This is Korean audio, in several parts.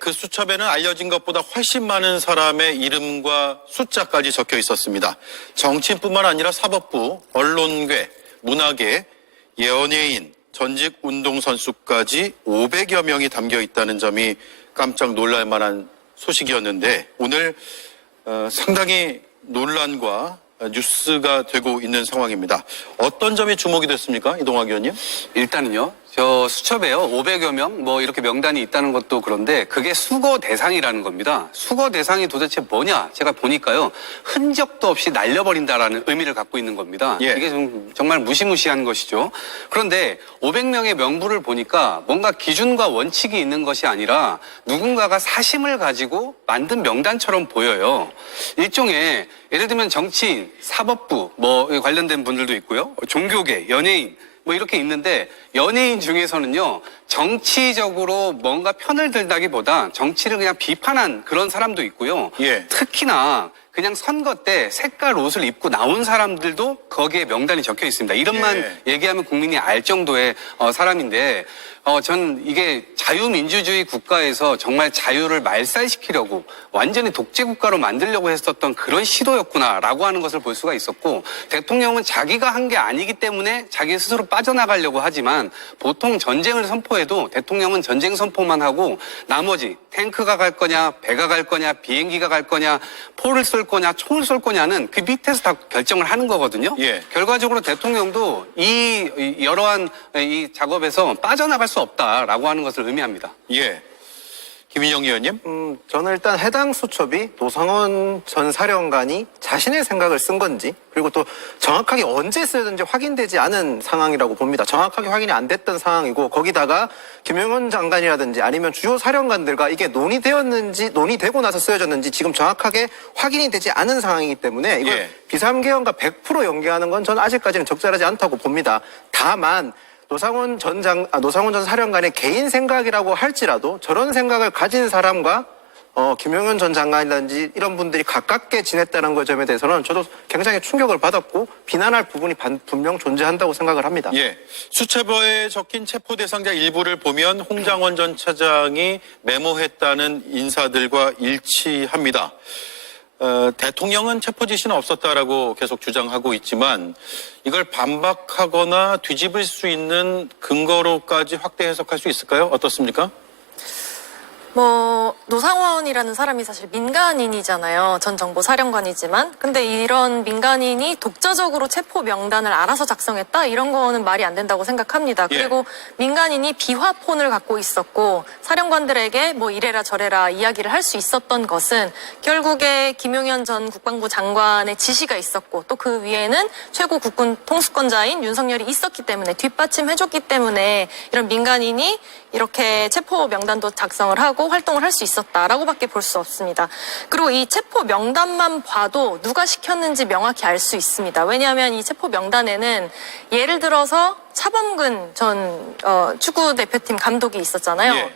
그 수첩에는 알려진 것보다 훨씬 많은 사람의 이름과 숫자까지 적혀 있었습니다. 정치인뿐만 아니라 사법부, 언론계, 문화계, 연예인, 전직 운동선수까지 500여 명이 담겨 있다는 점이 깜짝 놀랄 만한 소식이었는데 오늘 상당히 논란과 뉴스가 되고 있는 상황입니다. 어떤 점이 주목이 됐습니까? 이동학 의원님? 일단은요, 저 수첩에요, 500여 명, 이렇게 명단이 있다는 것도 그런데 그게 수거 대상이라는 겁니다. 수거 대상이 도대체 뭐냐? 제가 보니까요, 흔적도 없이 날려버린다라는 의미를 갖고 있는 겁니다. 예. 이게 정말 무시무시한 것이죠. 그런데 500명의 명부를 보니까 뭔가 기준과 원칙이 있는 것이 아니라 누군가가 사심을 가지고 만든 명단처럼 보여요. 일종의 예를 들면 정치인, 사법부, 관련된 분들도 있고요. 종교계, 연예인, 이렇게 있는데 연예인 중에서는요 정치적으로 뭔가 편을 들다기보다 정치를 그냥 비판한 그런 사람도 있고요. 예. 특히나 그냥 선거 때 색깔 옷을 입고 나온 사람들도 거기에 명단이 적혀 있습니다. 이름만 예. 얘기하면 국민이 알 정도의 사람인데 전 이게 자유민주주의 국가에서 정말 자유를 말살시키려고 완전히 독재 국가로 만들려고 했었던 그런 시도였구나라고 하는 것을 볼 수가 있었고 대통령은 자기가 한 게 아니기 때문에 자기 스스로 빠져나가려고 하지만 보통 전쟁을 선포해도 대통령은 전쟁 선포만 하고 나머지 탱크가 갈 거냐 배가 갈 거냐 비행기가 갈 거냐 포를 쏠 거냐 총을 쏠 거냐는 그 밑에서 다 결정을 하는 거거든요. 예. 결과적으로 대통령도 이 여러한 이 작업에서 빠져나갈 수 없다라고 하는 것을 의미합니다. 예. 김인영 의원님? 저는 일단 해당 수첩이 노상원 전 사령관이 자신의 생각을 쓴 건지 그리고 또 정확하게 언제 쓰였는지 확인되지 않은 상황이라고 봅니다. 정확하게 확인이 안 됐던 상황이고 거기다가 김영원 장관이라든지 아니면 주요 사령관들과 이게 논의되고 나서 쓰여졌는지 지금 정확하게 확인이 되지 않은 상황이기 때문에 이걸 예. 비상계엄과 100% 연계하는 건 저는 아직까지는 적절하지 않다고 봅니다. 다만 노상원 전 사령관의 개인 생각이라고 할지라도 저런 생각을 가진 사람과 김용현 전 장관이라든지 이런 분들이 가깝게 지냈다는 그 점에 대해서는 저도 굉장히 충격을 받았고 비난할 부분이 분명 존재한다고 생각을 합니다. 예. 수첩에 적힌 체포 대상자 일부를 보면 홍장원 전 차장이 메모했다는 인사들과 일치합니다. 대통령은 체포 지시는 없었다라고 계속 주장하고 있지만 이걸 반박하거나 뒤집을 수 있는 근거로까지 확대 해석할 수 있을까요? 어떻습니까? 노상원이라는 사람이 사실 민간인이잖아요. 전 정보사령관이지만. 근데 이런 민간인이 독자적으로 체포 명단을 알아서 작성했다? 이런 거는 말이 안 된다고 생각합니다. 예. 그리고 민간인이 비화폰을 갖고 있었고 사령관들에게 이래라 저래라 이야기를 할 수 있었던 것은 결국에 김용현 전 국방부 장관의 지시가 있었고 또 그 위에는 최고 국군 통수권자인 윤석열이 있었기 때문에 뒷받침해줬기 때문에 이런 민간인이 이렇게 체포 명단도 작성을 하고 활동을 할 수 있었다라고밖에 볼 수 없습니다. 그리고 이 체포 명단만 봐도 누가 시켰는지 명확히 알 수 있습니다. 왜냐하면 이 체포 명단에는 예를 들어서 차범근 전 축구대표팀 감독이 있었잖아요. 예.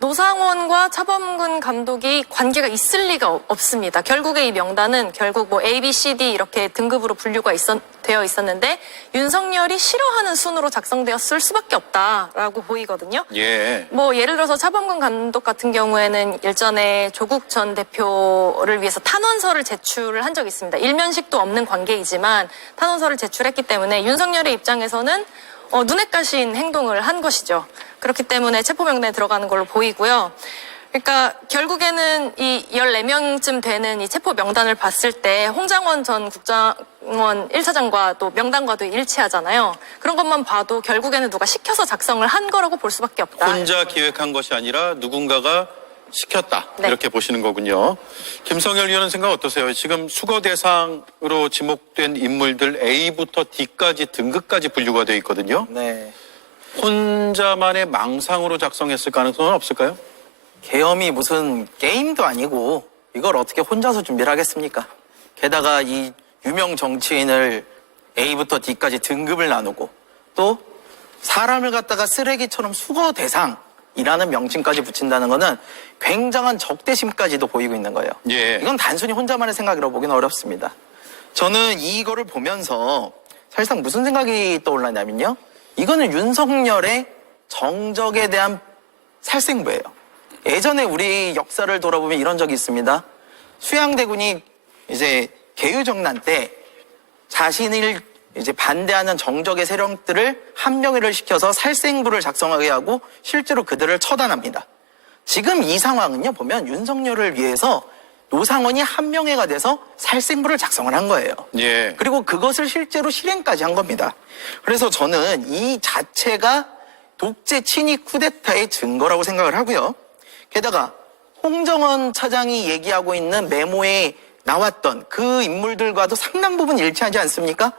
노상원과 차범근 감독이 관계가 있을 리가 없습니다. 결국에 이 명단은 결국 A, B, C, D 이렇게 등급으로 분류가 되어 있었는데 윤석열이 싫어하는 순으로 작성되었을 수밖에 없다라고 보이거든요. 예. 예를 들어서 차범근 감독 같은 경우에는 일전에 조국 전 대표를 위해서 탄원서를 제출을 한 적이 있습니다. 일면식도 없는 관계이지만 탄원서를 제출했기 때문에 윤석열의 입장에서는 눈에 까신 행동을 한 것이죠. 그렇기 때문에 체포명단에 들어가는 걸로 보이고요. 그러니까 결국에는 이 14명쯤 되는 이 체포명단을 봤을 때 홍장원 전 국정원 1차장과 또 명단과도 일치하잖아요. 그런 것만 봐도 결국에는 누가 시켜서 작성을 한 거라고 볼 수밖에 없다. 혼자 기획한 것이 아니라 누군가가 시켰다. 네. 이렇게 보시는 거군요. 김성열 의원은 생각 어떠세요? 지금 수거 대상으로 지목된 인물들 A부터 D까지 등급까지 분류가 되어 있거든요. 네. 혼자만의 망상으로 작성했을 가능성은 없을까요? 계엄이 무슨 게임도 아니고 이걸 어떻게 혼자서 준비를 하겠습니까? 게다가 이 유명 정치인을 A부터 D까지 등급을 나누고 또 사람을 갖다가 쓰레기처럼 수거 대상이라는 명칭까지 붙인다는 거는 굉장한 적대심까지도 보이고 있는 거예요. 예. 이건 단순히 혼자만의 생각이라고 보기는 어렵습니다. 저는 이거를 보면서 사실상 무슨 생각이 떠올랐냐면요. 이거는 윤석열의 정적에 대한 살생부예요. 예전에 우리 역사를 돌아보면 이런 적이 있습니다. 수양대군이 이제 개유정난 때 자신을 이제 반대하는 정적의 세력들을 합령회를 시켜서 살생부를 작성하게 하고 실제로 그들을 처단합니다. 지금 이 상황은요, 보면 윤석열을 위해서 노상원이 합령회가 돼서 살생부를 작성을 한 거예요. 예. 그리고 그것을 실제로 실행까지 한 겁니다. 그래서 저는 이 자체가 독재 친위 쿠데타의 증거라고 생각을 하고요. 게다가 홍정원 차장이 얘기하고 있는 메모에 나왔던 그 인물들과도 상당 부분 일치하지 않습니까?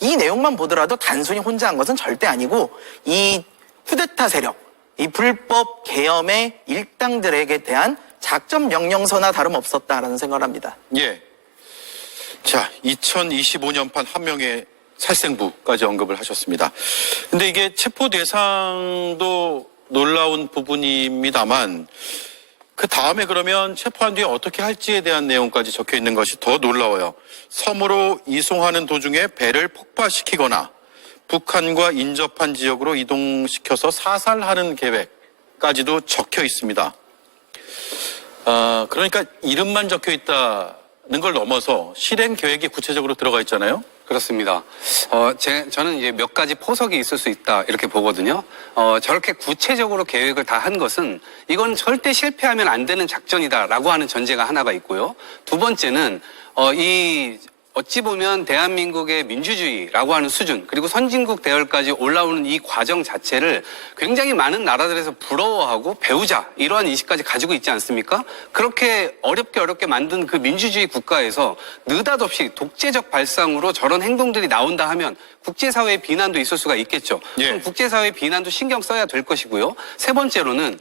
이 내용만 보더라도 단순히 혼자 한 것은 절대 아니고 이 쿠데타 세력, 이 불법 계엄의 일당들에게 대한 작전 명령서나 다름없었다라는 생각을 합니다. 예. 자, 2025년판 한명의 살생부까지 언급을 하셨습니다. 근데 이게 체포 대상도 놀라운 부분입니다만 그 다음에 그러면 체포한 뒤에 어떻게 할지에 대한 내용까지 적혀 있는 것이 더 놀라워요. 섬으로 이송하는 도중에 배를 폭파시키거나 북한과 인접한 지역으로 이동시켜서 사살하는 계획까지도 적혀 있습니다. 그러니까 이름만 적혀 있다는 걸 넘어서 실행 계획이 구체적으로 들어가 있잖아요. 그렇습니다. 저는 이제 몇 가지 포석이 있을 수 있다 이렇게 보거든요. 저렇게 구체적으로 계획을 다 한 것은 이건 절대 실패하면 안 되는 작전이다라고 하는 전제가 하나가 있고요. 두 번째는 어찌 보면 대한민국의 민주주의라고 하는 수준 그리고 선진국 대열까지 올라오는 이 과정 자체를 굉장히 많은 나라들에서 부러워하고 배우자 이러한 인식까지 가지고 있지 않습니까? 그렇게 어렵게 만든 그 민주주의 국가에서 느닷없이 독재적 발상으로 저런 행동들이 나온다 하면 국제사회의 비난도 있을 수가 있겠죠. 예. 그럼 국제사회의 비난도 신경 써야 될 것이고요. 세 번째로는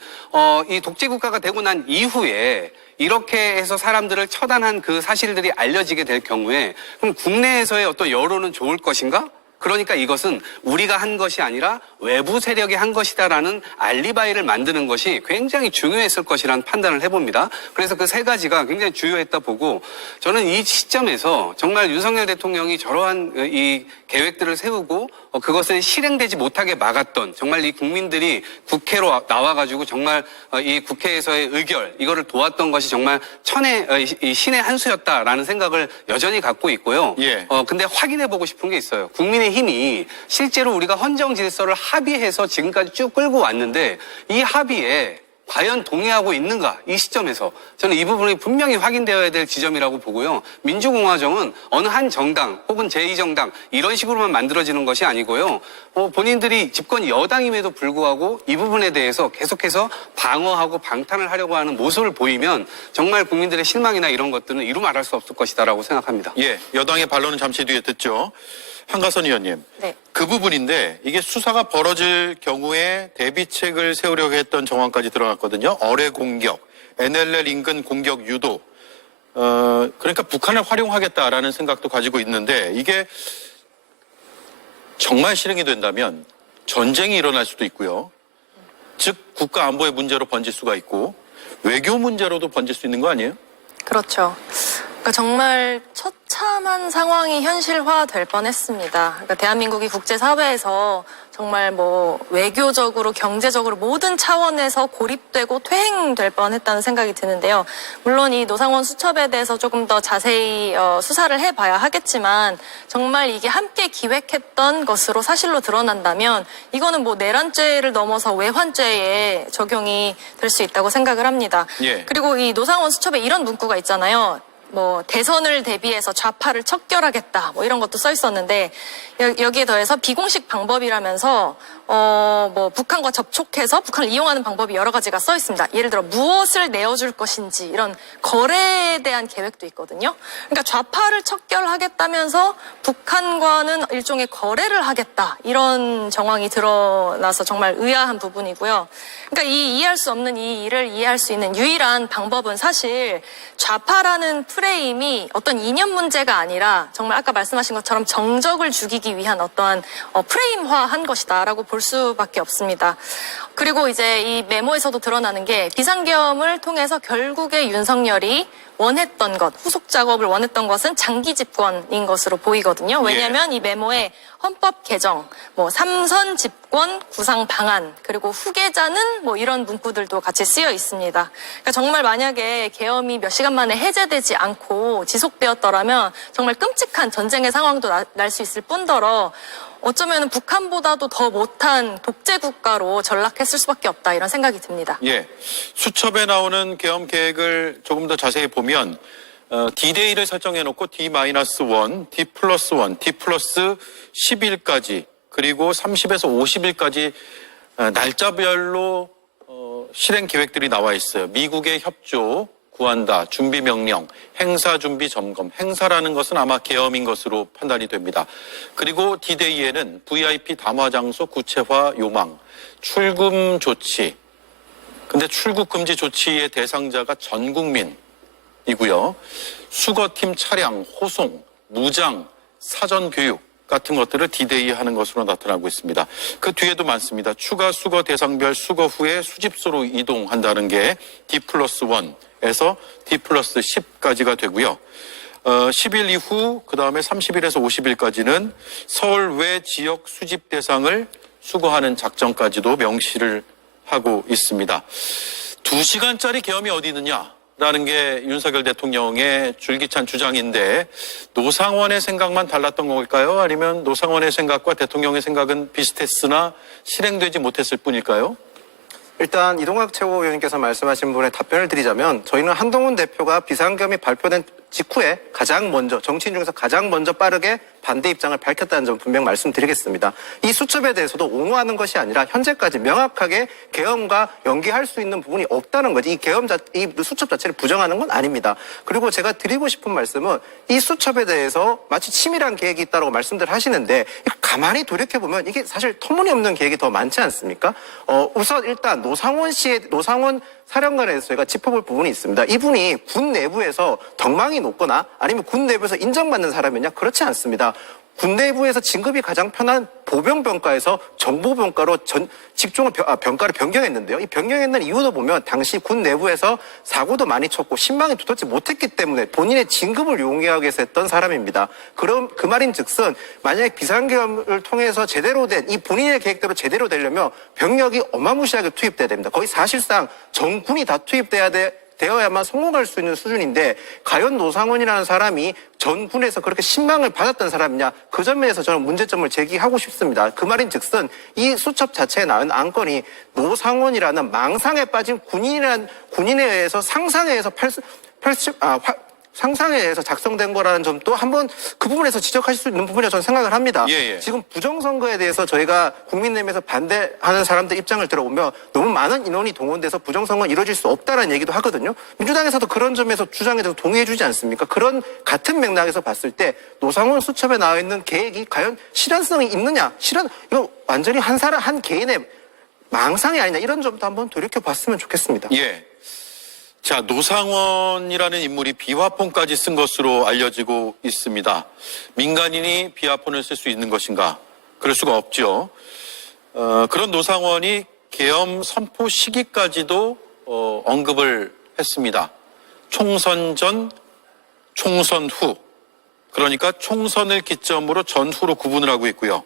이 독재국가가 되고 난 이후에 이렇게 해서 사람들을 처단한 그 사실들이 알려지게 될 경우에 그럼 국내에서의 어떤 여론은 좋을 것인가? 그러니까 이것은 우리가 한 것이 아니라 외부 세력이 한 것이다라는 알리바이를 만드는 것이 굉장히 중요했을 것이라는 판단을 해봅니다. 그래서 그 세 가지가 굉장히 중요했다 보고 저는 이 시점에서 정말 윤석열 대통령이 저러한 이 계획들을 세우고 그것을 실행되지 못하게 막았던 정말 이 국민들이 국회로 나와가지고 정말 이 국회에서의 의결 이거를 도왔던 것이 정말 신의 한 수였다라는 생각을 여전히 갖고 있고요. 예. 근데 확인해보고 싶은 게 있어요. 국민의힘이 실제로 우리가 헌정 질서를 합의해서 지금까지 쭉 끌고 왔는데 이 합의에 과연 동의하고 있는가? 이 시점에서 저는 이 부분이 분명히 확인되어야 될 지점이라고 보고요. 민주공화정은 어느 한 정당 혹은 제2정당 이런 식으로만 만들어지는 것이 아니고요. 본인들이 집권 여당임에도 불구하고 이 부분에 대해서 계속해서 방어하고 방탄을 하려고 하는 모습을 보이면 정말 국민들의 실망이나 이런 것들은 이루 말할 수 없을 것이다라고 생각합니다. 예, 여당의 반론은 잠시 뒤에 듣죠. 한가선 의원님, 네. 그 부분인데 이게 수사가 벌어질 경우에 대비책을 세우려고 했던 정황까지 들어갔거든요. 어뢰 공격, NLL 인근 공격 유도, 그러니까 북한을 활용하겠다라는 생각도 가지고 있는데 이게 정말 실행이 된다면 전쟁이 일어날 수도 있고요. 즉 국가 안보의 문제로 번질 수가 있고 외교 문제로도 번질 수 있는 거 아니에요? 그렇죠. 그러니까 정말 처참한 상황이 현실화될 뻔했습니다. 그러니까 대한민국이 국제사회에서 정말 뭐 외교적으로, 경제적으로 모든 차원에서 고립되고 퇴행될 뻔했다는 생각이 드는데요. 물론 이 노상원 수첩에 대해서 조금 더 자세히 수사를 해봐야 하겠지만 정말 이게 함께 기획했던 것으로 사실로 드러난다면 이거는 뭐 내란죄를 넘어서 외환죄에 적용이 될 수 있다고 생각을 합니다. 예. 그리고 이 노상원 수첩에 이런 문구가 있잖아요. 뭐 대선을 대비해서 좌파를 척결하겠다 뭐 이런 것도 써 있었는데 여기에 더해서 비공식 방법이라면서 뭐 북한과 접촉해서 북한을 이용하는 방법이 여러 가지가 써 있습니다. 예를 들어 무엇을 내어줄 것인지 이런 거래에 대한 계획도 있거든요. 그러니까 좌파를 척결하겠다면서 북한과는 일종의 거래를 하겠다 이런 정황이 드러나서 정말 의아한 부분이고요. 그러니까 이 이해할 수 없는 이 일을 이해할 수 있는 유일한 방법은 사실 좌파라는 프레임이 어떤 이념 문제가 아니라 정말 아까 말씀하신 것처럼 정적을 죽이기 위한 어떠한 프레임화한 것이다라고 볼 수밖에 없습니다. 그리고 이제 이 메모에서도 드러나는 게 비상계엄을 통해서 결국에 윤석열이 원했던 것, 후속 작업을 원했던 것은 장기 집권인 것으로 보이거든요. 왜냐하면 이 메모에 헌법 개정, 뭐 3선 집권 구상 방안, 그리고 후계자는 뭐 이런 문구들도 같이 쓰여 있습니다. 그러니까 정말 만약에 계엄이 몇 시간 만에 해제되지 않고 지속되었더라면 정말 끔찍한 전쟁의 상황도 날 수 있을 뿐더러 어쩌면 북한보다도 더 못한 독재 국가로 전락했을 수밖에 없다 이런 생각이 듭니다. 예, 수첩에 나오는 계엄 계획을 조금 더 자세히 보면 D-Day를 설정해놓고 D-1, D+1, D+10일까지 그리고 30에서 50일까지 날짜별로 실행 계획들이 나와 있어요. 미국의 협조 구한다, 준비 명령, 행사 준비 점검. 행사라는 것은 아마 계엄인 것으로 판단이 됩니다. 그리고 D-Day에는 VIP 담화 장소 구체화 요망, 출금 조치. 근데 출국 금지 조치의 대상자가 전 국민이고요. 수거팀 차량, 호송, 무장, 사전 교육 같은 것들을 D-Day 하는 것으로 나타나고 있습니다. 그 뒤에도 많습니다. 추가 수거 대상별 수거 후에 수집소로 이동한다는 게 D+1에서 D+10까지가 되고요. 10일 이후 그 다음에 30일에서 50일까지는 서울 외 지역 수집 대상을 수거하는 작전까지도 명시를 하고 있습니다. 2시간짜리 계엄이 어디 있느냐? 라는 게 윤석열 대통령의 줄기찬 주장인데 노상원의 생각만 달랐던 걸까요? 아니면 노상원의 생각과 대통령의 생각은 비슷했으나 실행되지 못했을 뿐일까요? 일단 이동학 최고위원님께서 말씀하신 부분에 답변을 드리자면 저희는 한동훈 대표가 비상계엄이 발표된 직후에 가장 먼저 정치인 중에서 가장 먼저 빠르게 반대 입장을 밝혔다는 점 분명 말씀드리겠습니다. 이 수첩에 대해서도 옹호하는 것이 아니라 현재까지 명확하게 계엄과 연계할 수 있는 부분이 없다는 거지. 이 수첩 자체를 부정하는 건 아닙니다. 그리고 제가 드리고 싶은 말씀은 이 수첩에 대해서 마치 치밀한 계획이 있다고 말씀들 하시는데 가만히 돌이켜보면 이게 사실 터무니없는 계획이 더 많지 않습니까? 우선 일단 노상원 사령관에 대해서 저희가 짚어볼 부분이 있습니다. 이분이 군 내부에서 덕망이 높거나 아니면 군 내부에서 인정받는 사람이냐? 그렇지 않습니다. 군 내부에서 진급이 가장 편한 보병병과에서 정보병과로 직종을 병과를 변경했는데요. 이 변경했는 이유도 보면 당시 군 내부에서 사고도 많이 쳤고 신망이 두텁지 못했기 때문에 본인의 진급을 용이하기 위해서 했던 사람입니다. 그럼 그 말인즉슨 만약에 비상계엄을 통해서 제대로 된 이 본인의 계획대로 제대로 되려면 병력이 어마무시하게 투입돼야 됩니다. 거의 사실상 전군이 다 되어야만 성공할 수 있는 수준인데 과연 노상원이라는 사람이 전군에서 그렇게 신망을 받았던 사람이냐 그 점에서 저는 문제점을 제기하고 싶습니다. 그 말인즉슨 이 수첩 자체에 나온 안건이 노상원이라는 망상에 빠진 군인에 의해서 상상에 의해서 작성된 거라는 점도 한번 그 부분에서 지적하실 수 있는 부분이라고 저는 생각을 합니다. 예. 지금 부정선거에 대해서 저희가 국민의힘에서 반대하는 사람들 입장을 들어보면 너무 많은 인원이 동원돼서 부정선거는 이루어질 수 없다는 얘기도 하거든요. 민주당에서도 그런 점에서 주장에 대해서 동의해주지 않습니까? 그런 같은 맥락에서 봤을 때 노상원 수첩에 나와 있는 계획이 과연 실현성이 있느냐? 이거 완전히 한 개인의 망상이 아니냐 이런 점도 한번 돌이켜봤으면 좋겠습니다. 예. 자, 노상원이라는 인물이 비화폰까지 쓴 것으로 알려지고 있습니다. 민간인이 비화폰을 쓸 수 있는 것인가? 그럴 수가 없죠. 그런 노상원이 계엄 선포 시기까지도 언급을 했습니다. 총선 전, 총선 후. 그러니까 총선을 기점으로 전후로 구분을 하고 있고요.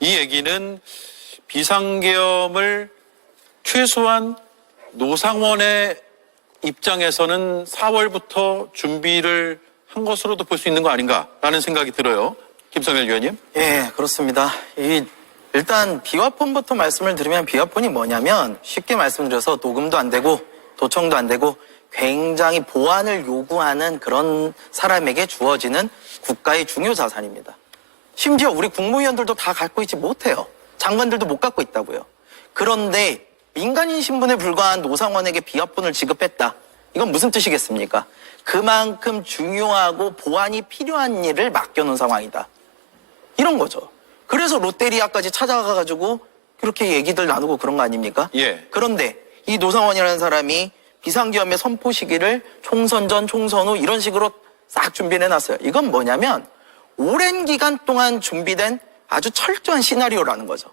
이 얘기는 비상계엄을 최소한 노상원의 입장에서는 4월부터 준비를 한 것으로도 볼 수 있는 거 아닌가라는 생각이 들어요. 김성열 위원님. 예, 그렇습니다. 일단 비화폰부터 말씀을 드리면 비화폰이 뭐냐면 쉽게 말씀드려서 녹음도 안 되고 도청도 안 되고 굉장히 보안을 요구하는 그런 사람에게 주어지는 국가의 중요 자산입니다. 심지어 우리 국무위원들도 다 갖고 있지 못해요. 장관들도 못 갖고 있다고요. 그런데 민간인 신분에 불과한 노상원에게 비화폰을 지급했다. 이건 무슨 뜻이겠습니까? 그만큼 중요하고 보안이 필요한 일을 맡겨놓은 상황이다. 이런 거죠. 그래서 롯데리아까지 찾아가가지고 그렇게 얘기들 나누고 그런 거 아닙니까? 예. 그런데 이 노상원이라는 사람이 비상계엄의 선포 시기를 총선 전, 총선 후 이런 식으로 싹 준비를 해놨어요. 이건 뭐냐면 오랜 기간 동안 준비된 아주 철저한 시나리오라는 거죠.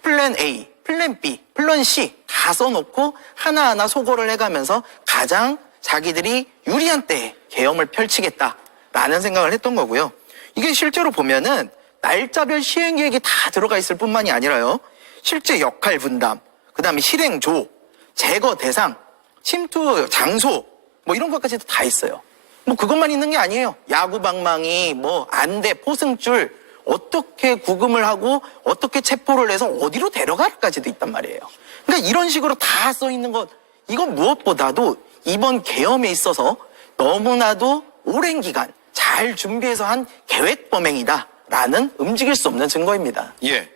플랜 A, 플랜 B, 플랜 C 다 써놓고 하나하나 소거를 해가면서 가장 자기들이 유리한 때에 계엄을 펼치겠다라는 생각을 했던 거고요. 이게 실제로 보면은 날짜별 시행 계획이 다 들어가 있을 뿐만이 아니라요. 실제 역할 분담, 그다음에 실행조, 제거 대상, 침투 장소 뭐 이런 것까지도 다 있어요. 뭐 그것만 있는 게 아니에요. 야구 방망이, 뭐 안대, 포승줄 어떻게 구금을 하고 어떻게 체포를 해서 어디로 데려갈까지도 있단 말이에요. 그러니까 이런 식으로 다 써 있는 것, 이건 무엇보다도 이번 계엄에 있어서 너무나도 오랜 기간 잘 준비해서 한 계획 범행이다라는 움직일 수 없는 증거입니다. 예.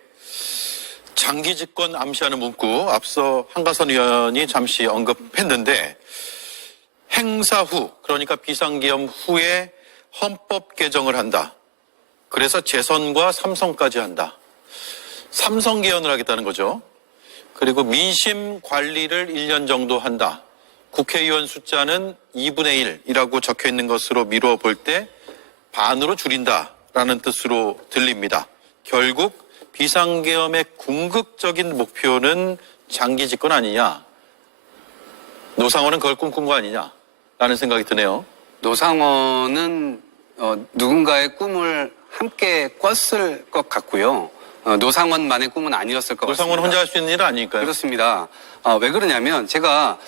장기 집권 암시하는 문구 앞서 한가선 의원이 잠시 언급했는데 행사 후, 그러니까 비상계엄 후에 헌법 개정을 한다. 그래서 재선과 삼선까지 한다. 삼선 개헌을 하겠다는 거죠. 그리고 민심 관리를 1년 정도 한다. 국회의원 숫자는 2분의 1이라고 적혀 있는 것으로 미루어 볼 때 반으로 줄인다라는 뜻으로 들립니다. 결국 비상계엄의 궁극적인 목표는 장기 집권 아니냐. 노상원은 그걸 꿈꾼 거 아니냐라는 생각이 드네요. 노상원은 누군가의 꿈을 함께 꿨을 것 같고요. 노상원만의 꿈은 아니었을 것 같습니다. 노상원은 혼자 할 수 있는 일은 아니니까요. 그렇습니다. 왜 그러냐면 제가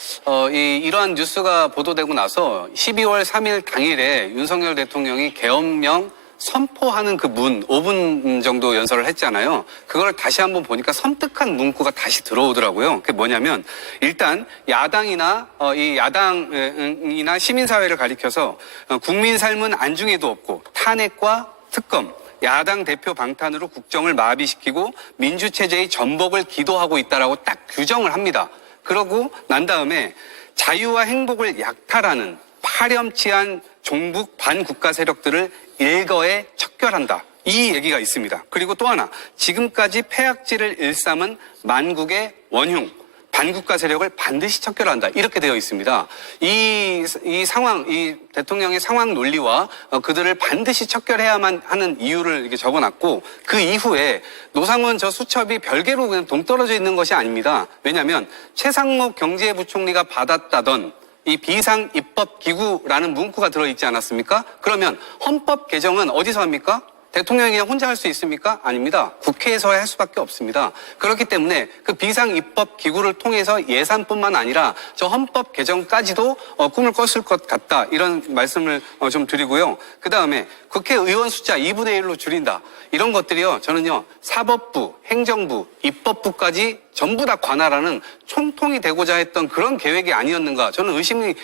이러한 뉴스가 보도되고 나서 12월 3일 당일에 윤석열 대통령이 계엄령 선포하는 그 문 5분 정도 연설을 했잖아요. 그걸 다시 한번 보니까 섬뜩한 문구가 다시 들어오더라고요. 그게 뭐냐면 일단 야당이나 야당이나 시민사회를 가리켜서 국민 삶은 안중에도 없고 탄핵과 특검, 야당 대표 방탄으로 국정을 마비시키고 민주체제의 전복을 기도하고 있다라고 딱 규정을 합니다. 그러고 난 다음에 자유와 행복을 약탈하는 파렴치한 종북 반국가 세력들을 일거에 척결한다. 이 얘기가 있습니다. 그리고 또 하나, 지금까지 폐악질을 일삼은 만국의 원흉, 반국가 세력을 반드시 척결한다. 이렇게 되어 있습니다. 이 상황, 이 대통령의 상황 논리와 그들을 반드시 척결해야만 하는 이유를 이렇게 적어놨고, 그 이후에 노상원 저 수첩이 별개로 그냥 동떨어져 있는 것이 아닙니다. 왜냐하면 최상목 경제부총리가 받았다던 이 비상 입법 기구라는 문구가 들어있지 않았습니까? 그러면 헌법 개정은 어디서 합니까? 대통령이 그냥 혼자 할 수 있습니까? 아닙니다. 국회에서 할 수밖에 없습니다. 그렇기 때문에 그 비상 입법 기구를 통해서 예산뿐만 아니라 저 헌법 개정까지도 꿈을 꿨을 것 같다. 이런 말씀을 좀 드리고요. 그 다음에 국회의원 숫자 2분의 1로 줄인다. 이런 것들이요. 저는요. 사법부, 행정부, 입법부까지 전부 다 관할하는 총통이 되고자 했던 그런 계획이 아니었는가. 저는 의심이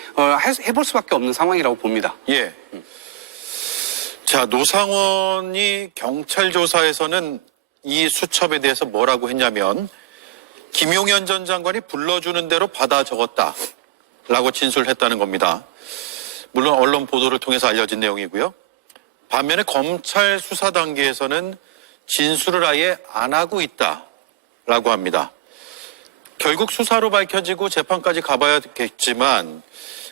해볼 수밖에 없는 상황이라고 봅니다. 예. 자, 노상원이 경찰 조사에서는 이 수첩에 대해서 뭐라고 했냐면 김용현 전 장관이 불러주는 대로 받아 적었다라고 진술했다는 겁니다. 물론 언론 보도를 통해서 알려진 내용이고요. 반면에 검찰 수사 단계에서는 진술을 아예 안 하고 있다라고 합니다. 결국 수사로 밝혀지고 재판까지 가봐야겠지만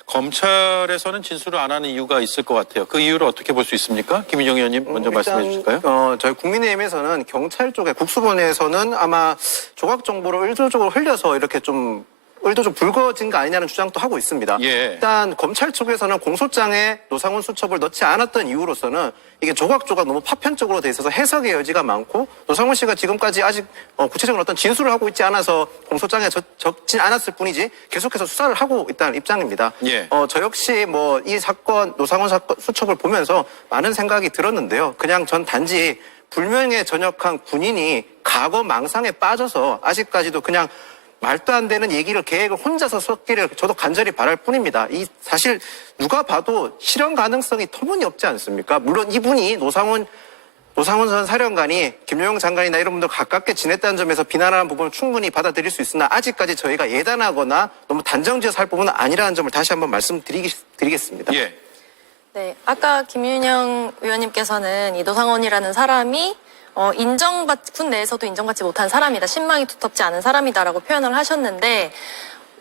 검찰에서는 진술을 안 하는 이유가 있을 것 같아요. 그 이유를 어떻게 볼 수 있습니까? 김인영 의원님 먼저 말씀해 주실까요? 저희 국민의힘에서는 경찰 쪽에 국수본에서는 아마 조각 정보를 의도적으로 흘려서 이렇게 좀 의도적 불거진 거 아니냐는 주장도 하고 있습니다. 예. 일단 검찰 쪽에서는 공소장에 노상원 수첩을 넣지 않았던 이유로서는 이게 조각조각 너무 파편적으로 돼 있어서 해석의 여지가 많고 노상원 씨가 지금까지 아직 구체적인 어떤 진술을 하고 있지 않아서 공소장에 적진 않았을 뿐이지 계속해서 수사를 하고 있다는 입장입니다. 예. 저 역시 뭐 이 사건 노상원 사건 수첩을 보면서 많은 생각이 들었는데요. 그냥 전 단지 불명예 전역한 군인이 과거 망상에 빠져서 아직까지도 그냥 말도 안 되는 얘기를 계획을 혼자서 썼기를 저도 간절히 바랄 뿐입니다. 이 사실 누가 봐도 실현 가능성이 터무니없지 않습니까? 물론 이분이 노상원 전 사령관이 김용영 장관이나 이런 분들 가깝게 지냈다는 점에서 비난하는 부분을 충분히 받아들일 수 있으나 아직까지 저희가 예단하거나 너무 단정지어서 할 부분은 아니라는 점을 다시 한번 말씀드리겠습니다. 예. 네, 아까 김윤영 의원님께서는 이 노상원이라는 사람이 군 내에서도 인정받지 못한 사람이다. 신망이 두텁지 않은 사람이다라고 표현을 하셨는데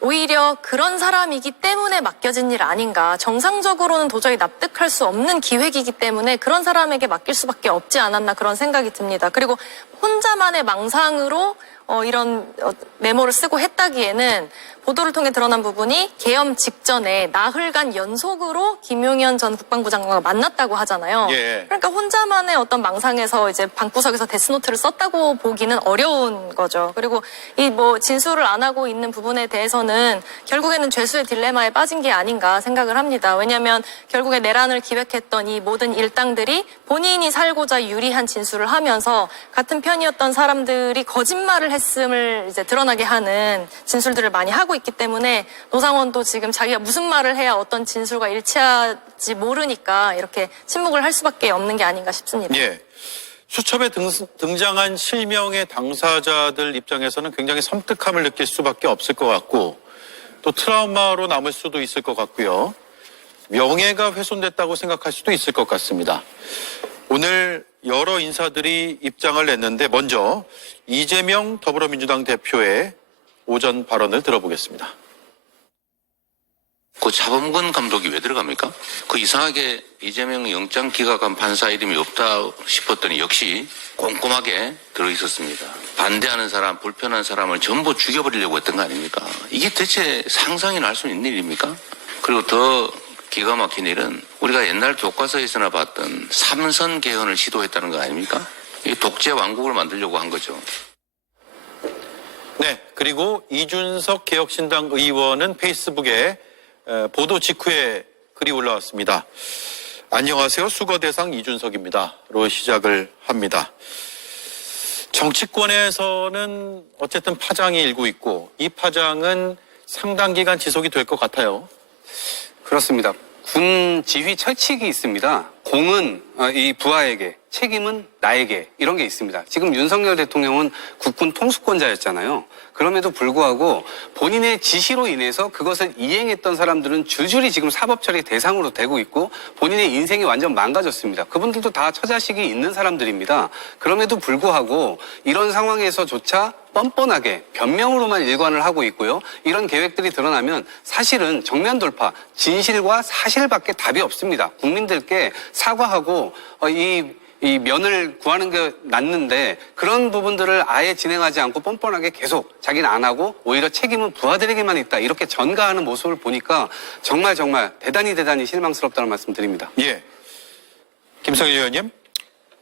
오히려 그런 사람이기 때문에 맡겨진 일 아닌가. 정상적으로는 도저히 납득할 수 없는 기획이기 때문에 그런 사람에게 맡길 수밖에 없지 않았나 그런 생각이 듭니다. 그리고 혼자만의 망상으로 이런 메모를 쓰고 했다기에는 보도를 통해 드러난 부분이 계엄 직전에 나흘간 연속으로 김용현 전 국방부 장관과 만났다고 하잖아요. 예. 그러니까 혼자만의 어떤 망상에서 이제 방구석에서 데스노트를 썼다고 보기는 어려운 거죠. 그리고 이 뭐 진술을 안 하고 있는 부분에 대해서는 결국에는 죄수의 딜레마에 빠진 게 아닌가 생각을 합니다. 왜냐하면 결국에 내란을 기획했던 이 모든 일당들이 본인이 살고자 유리한 진술을 하면서 같은 편이었던 사람들이 거짓말을 했음을 이제 드러나게 하는 진술들을 많이 하고 있기 때문에 노상원도 지금 자기가 무슨 말을 해야 어떤 진술과 일치할지 모르니까 이렇게 침묵을 할 수밖에 없는 게 아닌가 싶습니다. 예. 수첩에 등장한 실명의 당사자들 입장에서는 굉장히 섬뜩함을 느낄 수밖에 없을 것 같고 또 트라우마로 남을 수도 있을 것 같고요. 명예가 훼손됐다고 생각할 수도 있을 것 같습니다. 오늘 여러 인사들이 입장을 냈는데 먼저 이재명 더불어민주당 대표의 오전 발언을 들어보겠습니다. 그 차범근 감독이 왜 들어갑니까? 그 이상하게 이재명 영장 기각한 판사 이름이 없다 싶었더니 역시 꼼꼼하게 들어있었습니다. 반대하는 사람, 불편한 사람을 전부 죽여버리려고 했던 거 아닙니까? 이게 대체 상상이나 할 수 있는 일입니까? 그리고 더 기가 막힌 일은 우리가 옛날 교과서에서나 봤던 삼선 개헌을 시도했다는 거 아닙니까? 이 독재 왕국을 만들려고 한 거죠. 네, 그리고 이준석 개혁신당 의원은 페이스북에 보도 직후에 글이 올라왔습니다. 안녕하세요. 수거대상 이준석입니다.로 시작을 합니다. 정치권에서는 어쨌든 파장이 일고 있고 이 파장은 상당 기간 지속이 될 것 같아요. 그렇습니다. 군 지휘 철칙이 있습니다. 공은 이 부하에게, 책임은 나에게 이런 게 있습니다. 지금 윤석열 대통령은 국군 통수권자였잖아요. 그럼에도 불구하고 본인의 지시로 인해서 그것을 이행했던 사람들은 줄줄이 지금 사법처리 대상으로 되고 있고 본인의 인생이 완전 망가졌습니다. 그분들도 다 처자식이 있는 사람들입니다. 그럼에도 불구하고 이런 상황에서조차 뻔뻔하게 변명으로만 일관을 하고 있고요. 이런 계획들이 드러나면 사실은 정면 돌파, 진실과 사실밖에 답이 없습니다. 국민들께 사과하고 이 면을 구하는 게 낫는데 그런 부분들을 아예 진행하지 않고 뻔뻔하게 계속 자기는 안 하고 오히려 책임은 부하들에게만 있다. 이렇게 전가하는 모습을 보니까 정말 대단히 실망스럽다는 말씀 드립니다. 예. 김성일 의원님.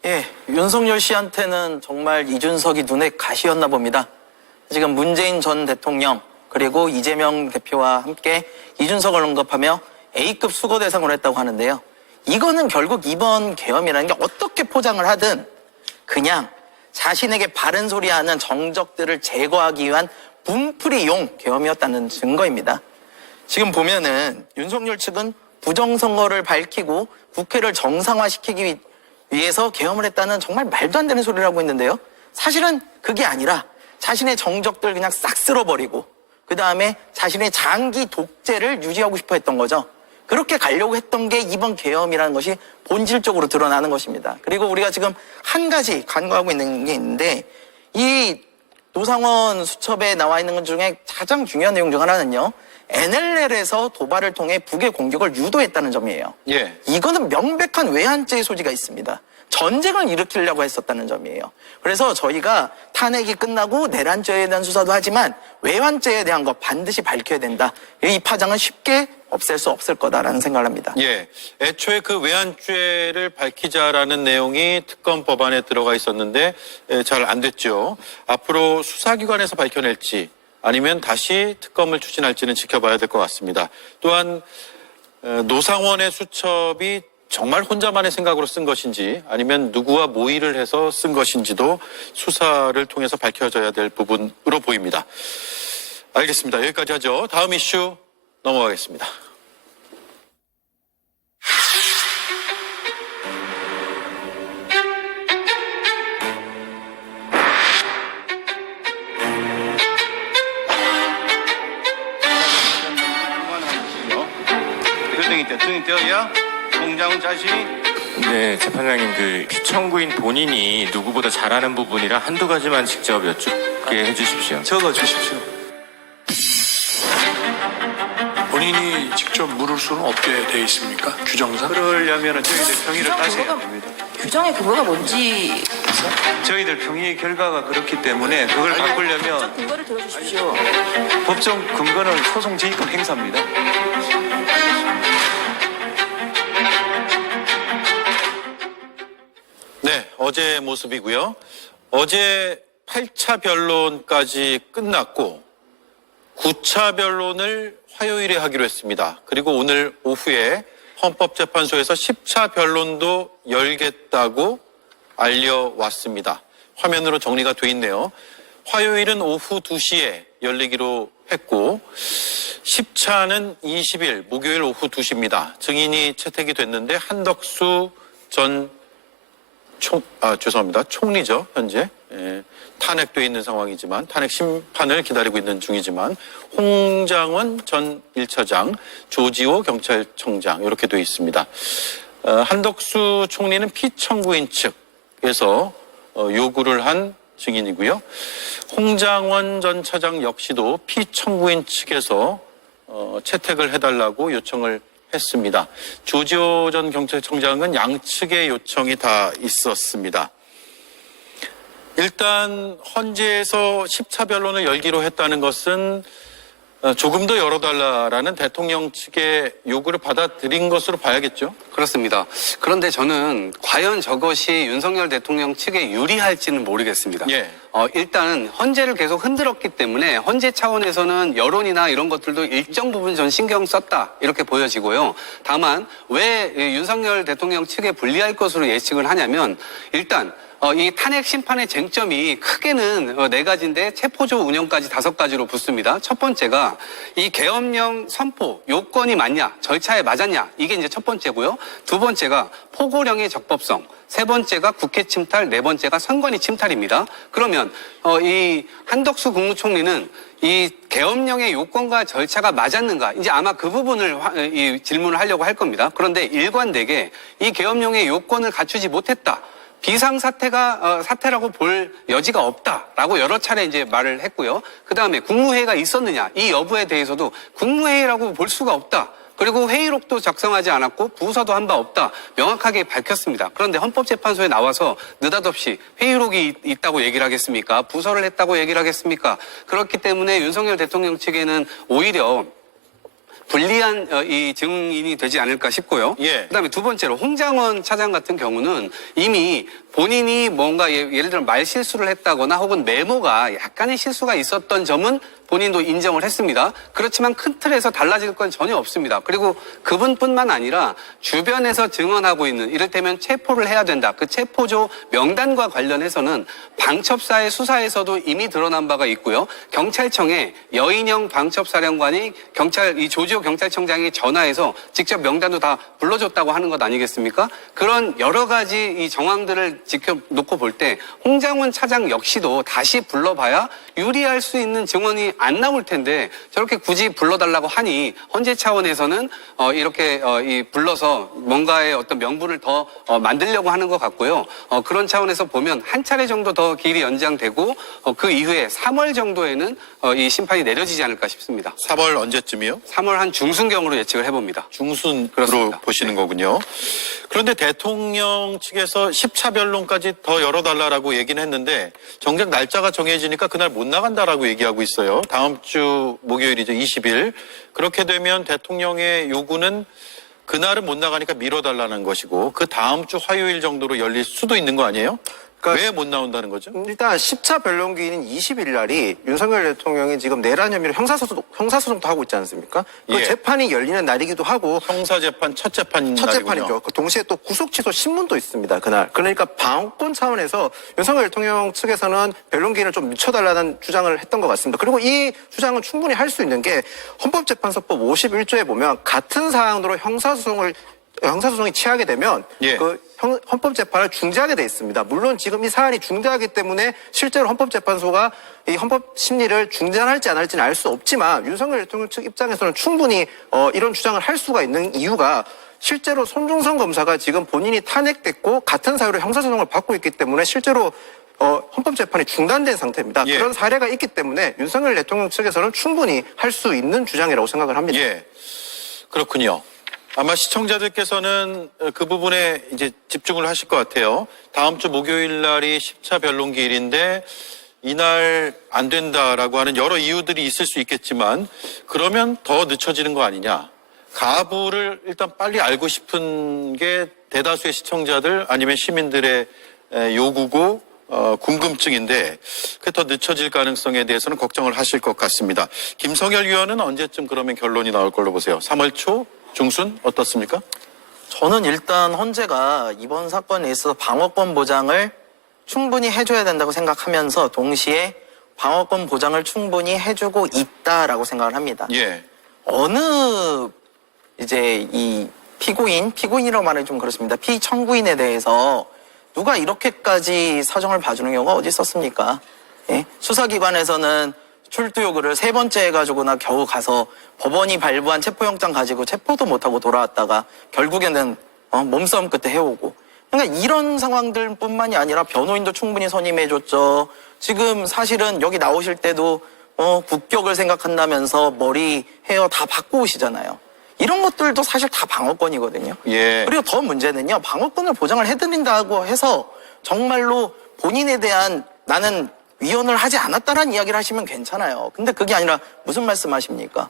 예, 윤석열 씨한테는 정말 이준석이 눈에 가시였나 봅니다. 지금 문재인 전 대통령 그리고 이재명 대표와 함께 이준석을 언급하며 A급 수거 대상으로 했다고 하는데요. 이거는 결국 이번 계엄이라는 게 어떻게 포장을 하든 그냥 자신에게 바른 소리 하는 정적들을 제거하기 위한 분풀이용 계엄이었다는 증거입니다. 지금 보면은 윤석열 측은 부정선거를 밝히고 국회를 정상화시키기 위해서 계엄을 했다는 정말 말도 안 되는 소리를 하고 있는데요. 사실은 그게 아니라 자신의 정적들 그냥 싹 쓸어버리고 그 다음에 자신의 장기 독재를 유지하고 싶어 했던 거죠. 그렇게 가려고 했던 게 이번 계엄이라는 것이 본질적으로 드러나는 것입니다. 그리고 우리가 지금 한 가지 간과하고 있는 게 있는데 이 노상원 수첩에 나와 있는 것 중에 가장 중요한 내용 중 하나는요. NLL에서 도발을 통해 북의 공격을 유도했다는 점이에요. 예. 이거는 명백한 외환죄의 소지가 있습니다. 전쟁을 일으키려고 했었다는 점이에요. 그래서 저희가 탄핵이 끝나고 내란죄에 대한 수사도 하지만 외환죄에 대한 거 반드시 밝혀야 된다. 이 파장은 쉽게 없앨 수 없을 거다라는 생각을 합니다. 예. 애초에 그 외환죄를 밝히자라는 내용이 특검 법안에 들어가 있었는데 잘 안 됐죠. 앞으로 수사기관에서 밝혀낼지 아니면 다시 특검을 추진할지는 지켜봐야 될 것 같습니다. 또한 노상원의 수첩이 정말 혼자만의 생각으로 쓴 것인지 아니면 누구와 모의를 해서 쓴 것인지도 수사를 통해서 밝혀져야 될 부분으로 보입니다. 알겠습니다. 여기까지 하죠. 다음 이슈 넘어가겠습니다. 등이 떠야 공장 자신이 네, 재판장님 그 피청구인 본인이 누구보다 잘하는 부분이라 한두 가지만 직접 여쭙게 해주십시오. 적어 주십시오. 본인이 직접 물을 수는 없게 돼 있습니까? 규정상? 그러려면 저희들 평의를 따져야 됩니다. 규정의 근거가 뭔지 저희들 평의 결과가 그렇기 때문에 그걸 바꾸려면 근거를 들어주십시오. 법정 근거는 소송 지휘권 행사입니다. 네, 어제 모습이고요. 어제 8차 변론까지 끝났고 9차 변론을 화요일에 하기로 했습니다. 그리고 오늘 오후에 헌법재판소에서 10차 변론도 열겠다고 알려왔습니다. 화면으로 정리가 돼 있네요. 화요일은 오후 2시에 열리기로 했고 10차는 20일 목요일 오후 2시입니다. 증인이 채택이 됐는데 한덕수 전 총리죠, 현재. 탄핵돼 있는 상황이지만, 탄핵 심판을 기다리고 있는 중이지만, 홍장원 전 1차장, 조지호 경찰청장, 이렇게 돼 있습니다. 한덕수 총리는 피청구인 측에서 요구를 한 증인이고요. 홍장원 전 차장 역시도 피청구인 측에서 채택을 해달라고 요청을 했습니다. 조지호 전 경찰청장은 양측의 요청이 다 있었습니다. 일단 헌재에서 10차 변론을 열기로 했다는 것은 조금 더 열어달라라는 대통령 측의 요구를 받아들인 것으로 봐야겠죠? 그렇습니다. 그런데 저는 과연 저것이 윤석열 대통령 측에 유리할지는 모르겠습니다. 예. 일단 헌재를 계속 흔들었기 때문에 헌재 차원에서는 여론이나 이런 것들도 일정 부분 전 신경 썼다 이렇게 보여지고요. 다만 왜 윤석열 대통령 측에 불리할 것으로 예측을 하냐면 일단 이 탄핵 심판의 쟁점이 크게는 네 가지인데 체포조 운영까지 5가지로 붙습니다. 첫 번째가 이 계엄령 선포 요건이 맞냐, 절차에 맞았냐 이게 이제 첫 번째고요. 두 번째가 포고령의 적법성, 세 번째가 국회 침탈, 네 번째가 선관위 침탈입니다. 그러면 이 한덕수 국무총리는 이 계엄령의 요건과 절차가 맞았는가? 이제 아마 그 부분을 질문을 하려고 할 겁니다. 그런데 일관되게 이 계엄령의 요건을 갖추지 못했다. 사태라고 볼 여지가 없다라고 여러 차례 이제 말을 했고요. 그 다음에 국무회의가 있었느냐 이 여부에 대해서도 국무회의라고 볼 수가 없다. 그리고 회의록도 작성하지 않았고 부서도 한 바 없다. 명확하게 밝혔습니다. 그런데 헌법재판소에 나와서 느닷없이 회의록이 있다고 얘기를 하겠습니까? 부서를 했다고 얘기를 하겠습니까? 그렇기 때문에 윤석열 대통령 측에는 오히려 불리한 이 증인이 되지 않을까 싶고요. 예. 그다음에 두 번째로 홍장원 차장 같은 경우는 이미 본인이 뭔가 예를 들어 말 실수를 했다거나 혹은 메모가 약간의 실수가 있었던 점은 본인도 인정을 했습니다. 그렇지만 큰 틀에서 달라질 건 전혀 없습니다. 그리고 그분뿐만 아니라 주변에서 증언하고 있는 이를테면 체포를 해야 된다. 그 체포조 명단과 관련해서는 방첩사의 수사에서도 이미 드러난 바가 있고요. 경찰청에 여인영 방첩사령관이 이 조지호 경찰청장이 전화해서 직접 명단도 다 불러줬다고 하는 것 아니겠습니까? 그런 여러 가지 이 정황들을 지켜놓고 볼 때 홍장원 차장 역시도 다시 불러봐야 유리할 수 있는 증언이 안 나올 텐데 저렇게 굳이 불러달라고 하니 헌재 차원에서는 이렇게 불러서 뭔가의 어떤 명분을 더 만들려고 하는 것 같고요. 그런 차원에서 보면 한 차례 정도 더 길이 연장되고 그 이후에 3월 정도에는 이 심판이 내려지지 않을까 싶습니다. 3월 언제쯤이요? 3월 한 중순경으로 예측을 해봅니다. 중순으로 그렇습니다. 보시는 거군요. 그런데 대통령 측에서 10차 변론까지 더 열어달라고 얘기는 했는데 정작 날짜가 정해지니까 그날 못 나간다라고 얘기하고 있어요. 다음 주 목요일이죠. 20일. 그렇게 되면 대통령의 요구는 그날은 못 나가니까 미뤄달라는 것이고 그 다음 주 화요일 정도로 열릴 수도 있는 거 아니에요? 왜 못 나온다는 거죠? 일단 10차 변론기일인 20일 날이 윤석열 대통령이 지금 내란 혐의로 형사소송도 하고 있지 않습니까? 그 예. 재판이 열리는 날이기도 하고 형사재판 첫 재판 첫 날이군요. 재판이죠. 그 동시에 또 구속취소 신문도 있습니다. 그날. 그러니까 방어권 차원에서 윤석열 대통령 측에서는 변론기일을 좀 늦춰달라는 주장을 했던 것 같습니다. 그리고 이 주장은 충분히 할 수 있는 게 헌법재판소법 51조에 보면 같은 사안으로 형사소송이 취하게 되면 예. 그 헌법재판을 중지하게 돼 있습니다. 물론 지금 이 사안이 중대하기 때문에 실제로 헌법재판소가 이 헌법심리를 중단할지 안 할지는 알 수 없지만 윤석열 대통령 측 입장에서는 충분히 이런 주장을 할 수가 있는 이유가 실제로 손중성 검사가 지금 본인이 탄핵됐고 같은 사유로 형사소송을 받고 있기 때문에 실제로 헌법재판이 중단된 상태입니다. 예. 그런 사례가 있기 때문에 윤석열 대통령 측에서는 충분히 할 수 있는 주장이라고 생각을 합니다. 예. 그렇군요. 아마 시청자들께서는 그 부분에 이제 집중을 하실 것 같아요. 다음 주 목요일 날이 10차 변론기일인데 이날 안 된다라고 하는 여러 이유들이 있을 수 있겠지만 그러면 더 늦춰지는 거 아니냐. 가부를 일단 빨리 알고 싶은 게 대다수의 시청자들 아니면 시민들의 요구고 궁금증인데 그게 더 늦춰질 가능성에 대해서는 걱정을 하실 것 같습니다. 김성열 위원은 언제쯤 그러면 결론이 나올 걸로 보세요? 3월 초? 중순? 어떻습니까? 저는 일단 헌재가 이번 사건에 있어서 방어권 보장을 충분히 해줘야 된다고 생각하면서 동시에 방어권 보장을 충분히 해주고 있다라고 생각을 합니다. 예. 어느 이제 이 피고인이라고 말하기 좀 그렇습니다. 피청구인에 대해서 누가 이렇게까지 사정을 봐주는 경우가 어디 있었습니까? 예? 수사기관에서는 출두 요구를 3번째 해가지고나 겨우 가서 법원이 발부한 체포영장 가지고 체포도 못하고 돌아왔다가 결국에는 몸싸움 끝에 해오고. 그러니까 이런 상황들뿐만이 아니라 변호인도 충분히 선임해줬죠. 지금 사실은 여기 나오실 때도 국격을 생각한다면서 머리, 헤어 다 바꿔 오시잖아요. 이런 것들도 사실 다 방어권이거든요. 예. 그리고 더 문제는요. 방어권을 보장을 해드린다고 해서 정말로 본인에 대한 나는 위헌을 하지 않았다라는 이야기를 하시면 괜찮아요. 근데 그게 아니라 무슨 말씀하십니까?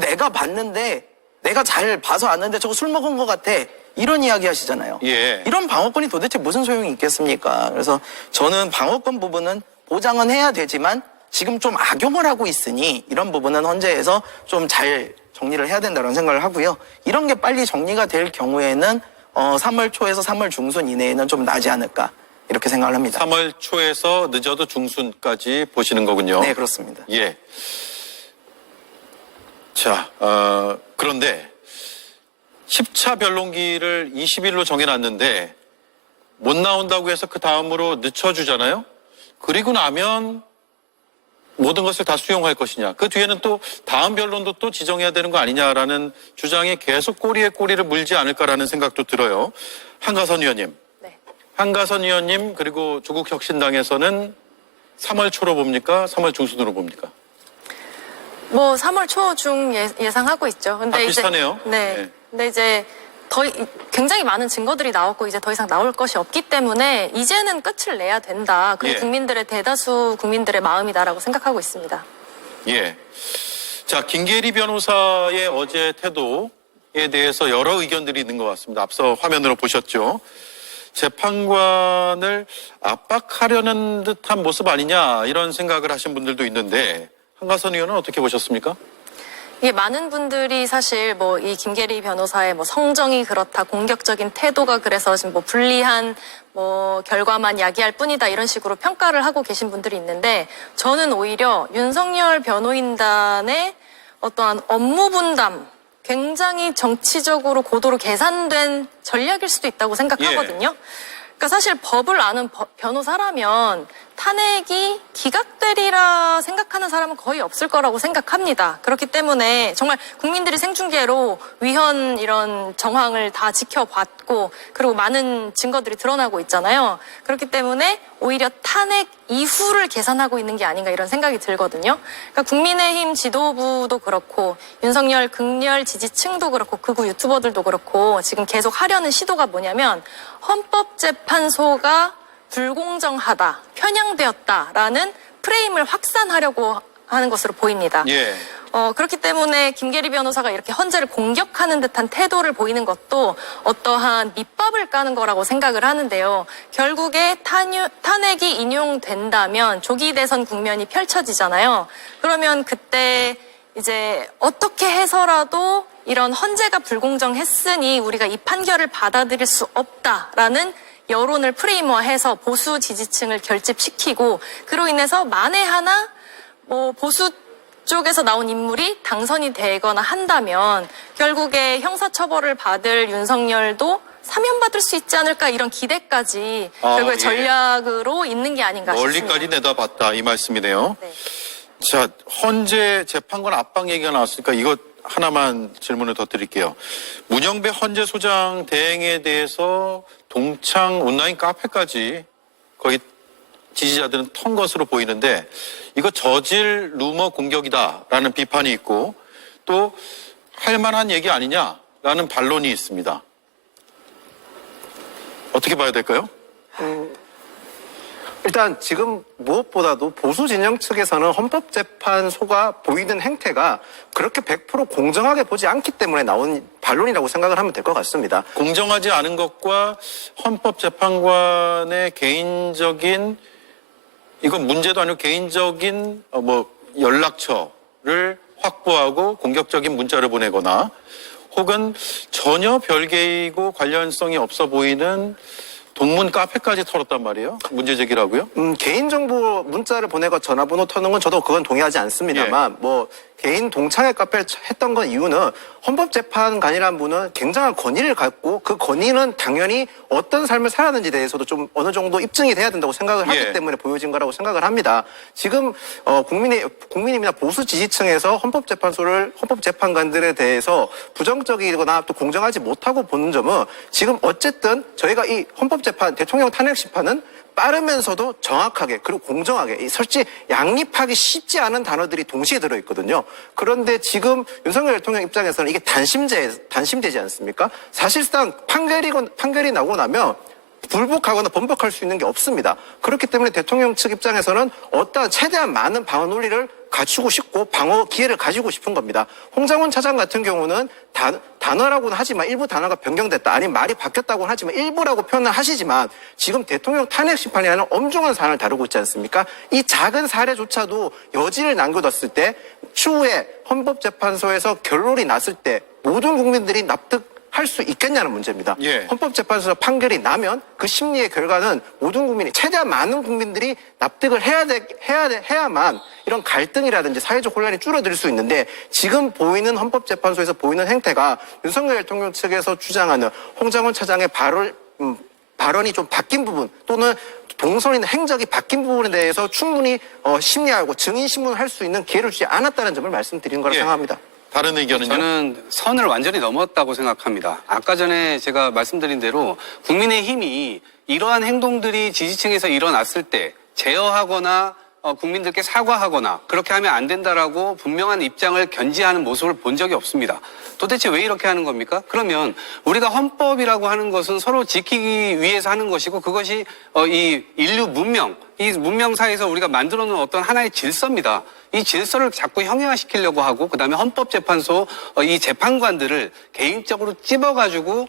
내가 봤는데 내가 잘 봐서 왔는데 저거 술 먹은 것 같아. 이런 이야기 하시잖아요. 예. 이런 방어권이 도대체 무슨 소용이 있겠습니까? 그래서 저는 방어권 부분은 보장은 해야 되지만 지금 좀 악용을 하고 있으니 이런 부분은 헌재에서 좀 잘 정리를 해야 된다는 생각을 하고요. 이런 게 빨리 정리가 될 경우에는 3월 초에서 3월 중순 이내에는 좀 나지 않을까 이렇게 생각을 합니다. 3월 초에서 늦어도 중순까지 보시는 거군요. 네, 그렇습니다. 예. 자, 그런데 10차 변론기를 20일로 정해놨는데 못 나온다고 해서 그 다음으로 늦춰주잖아요. 그리고 나면 모든 것을 다 수용할 것이냐. 그 뒤에는 또 다음 변론도 또 지정해야 되는 거 아니냐라는 주장이 계속 꼬리에 꼬리를 물지 않을까라는 생각도 들어요. 한가선 의원님. 네. 한가선 의원님 그리고 조국혁신당에서는 3월 초로 봅니까? 3월 중순으로 봅니까? 뭐 3월 초 중 예상하고 있죠. 근데 다 비슷하네요. 네. 네. 근데 이제 굉장히 많은 증거들이 나왔고 이제 더 이상 나올 것이 없기 때문에 이제는 끝을 내야 된다. 그게 예. 국민들의 대다수 국민들의 마음이다라고 생각하고 있습니다. 예. 자, 김계리 변호사의 어제 태도에 대해서 여러 의견들이 있는 것 같습니다. 앞서 화면으로 보셨죠. 재판관을 압박하려는 듯한 모습 아니냐 이런 생각을 하신 분들도 있는데 한가선 의원은 어떻게 보셨습니까? 이게 많은 분들이 사실 뭐 이 김계리 변호사의 뭐 성정이 그렇다, 공격적인 태도가 그래서 지금 뭐 불리한 뭐 결과만 야기할 뿐이다 이런 식으로 평가를 하고 계신 분들이 있는데 저는 오히려 윤석열 변호인단의 어떠한 업무 분담 굉장히 정치적으로 고도로 계산된 전략일 수도 있다고 생각하거든요. 그러니까 사실 법을 아는 변호사라면 탄핵이 기각되리라 생각하는 사람은 거의 없을 거라고 생각합니다. 그렇기 때문에 정말 국민들이 생중계로 위헌 이런 정황을 다 지켜봤고 그리고 많은 증거들이 드러나고 있잖아요. 그렇기 때문에 오히려 탄핵 이후를 계산하고 있는 게 아닌가 이런 생각이 들거든요. 그러니까 국민의힘 지도부도 그렇고 윤석열 극렬 지지층도 그렇고 극우 유튜버들도 그렇고 지금 계속 하려는 시도가 뭐냐면 헌법재판소가 불공정하다, 편향되었다라는 프레임을 확산하려고 하는 것으로 보입니다. 예. 그렇기 때문에 김계리 변호사가 이렇게 헌재를 공격하는 듯한 태도를 보이는 것도 어떠한 밑밥을 까는 거라고 생각을 하는데요. 결국에 탄핵이 인용된다면 조기 대선 국면이 펼쳐지잖아요. 그러면 그때 이제 어떻게 해서라도 이런 헌재가 불공정했으니 우리가 이 판결을 받아들일 수 없다라는 여론을 프레임화해서 보수 지지층을 결집시키고 그로 인해서 만에 하나 보수 쪽에서 나온 인물이 당선이 되거나 한다면 결국에 형사처벌을 받을 윤석열도 사면받을 수 있지 않을까 이런 기대까지 결국에 예. 전략으로 있는 게 아닌가 싶습니다. 멀리까지 내다봤다 이 말씀이네요. 네. 자, 헌재 재판관 압박 얘기가 나왔으니까 이거 하나만 질문을 더 드릴게요. 문영배 헌재 소장 대행에 대해서 동창 온라인 카페까지 거의 지지자들은 턴 것으로 보이는데 이거 저질 루머 공격이다라는 비판이 있고 또 할 만한 얘기 아니냐 라는 반론이 있습니다. 어떻게 봐야 될까요? 일단 지금 무엇보다도 보수 진영 측에서는 헌법재판소가 보이는 행태가 그렇게 100% 공정하게 보지 않기 때문에 나온 반론이라고 생각을 하면 될 것 같습니다. 공정하지 않은 것과 헌법재판관의 개인적인, 이건 문제도 아니고 개인적인 연락처를 확보하고 공격적인 문자를 보내거나 혹은 전혀 별개이고 관련성이 없어 보이는 동문 카페까지 털었단 말이에요. 문제 제기라고요? 개인정보 문자를 보내고 전화번호 터는 건 저도 그건 동의하지 않습니다만 개인 동창회 카페를 했던 건 이유는 헌법재판관이라는 분은 굉장한 권위를 갖고 그 권위는 당연히 어떤 삶을 살았는지에 대해서도 좀 어느 정도 입증이 돼야 된다고 생각을 하기 때문에 보여진 거라고 생각을 합니다. 지금 국민의힘이나 보수 지지층에서 헌법재판관들에 대해서 부정적이거나 또 공정하지 못하고 보는 점은 지금 어쨌든 저희가 이 헌법재판 대통령 탄핵 심판은 빠르면서도 정확하게 그리고 공정하게 솔직히 양립하기 쉽지 않은 단어들이 동시에 들어있거든요. 그런데 지금 윤석열 대통령 입장에서는 이게 단심되지 않습니까? 사실상 판결이 나고 나면 불복하거나 번복할 수 있는 게 없습니다. 그렇기 때문에 대통령 측 입장에서는 최대한 많은 방어 논리를 갖추고 싶고 방어 기회를 가지고 싶은 겁니다. 홍장훈 차장 같은 경우는 단어라고는 하지만 일부 단어가 변경됐다. 아니면 말이 바뀌었다고는 하지만 일부라고 표현을 하시지만 지금 대통령 탄핵 심판이라는 엄중한 사안을 다루고 있지 않습니까? 이 작은 사례조차도 여지를 남겨뒀을 때 추후에 헌법재판소에서 결론이 났을 때 모든 국민들이 납득할 수 있겠냐는 문제입니다. 헌법재판소에서 판결이 나면 그 심리의 결과는 모든 국민이 최대한 많은 국민들이 납득을 해야만 이런 갈등이라든지 사회적 혼란이 줄어들 수 있는데 지금 보이는 헌법재판소에서 보이는 행태가 윤석열 대통령 측에서 주장하는 홍장훈 차장의 발언이 좀 바뀐 부분 또는 동선이나 행적이 바뀐 부분에 대해서 충분히 심리하고 증인신문을 할 수 있는 기회를 주지 않았다는 점을 말씀드리는 거라고 생각합니다. 다른 의견은요? 저는 선을 완전히 넘었다고 생각합니다. 아까 전에 제가 말씀드린 대로 국민의힘이 이러한 행동들이 지지층에서 일어났을 때 제어하거나 국민들께 사과하거나 그렇게 하면 안 된다라고 분명한 입장을 견지하는 모습을 본 적이 없습니다. 도대체 왜 이렇게 하는 겁니까? 그러면 우리가 헌법이라고 하는 것은 서로 지키기 위해서 하는 것이고 그것이 이 인류 문명, 이 문명사에서 우리가 만들어 놓은 어떤 하나의 질서입니다. 이 질서를 자꾸 형해화시키려고 하고 그다음에 헌법재판소 이 재판관들을 개인적으로 찝어가지고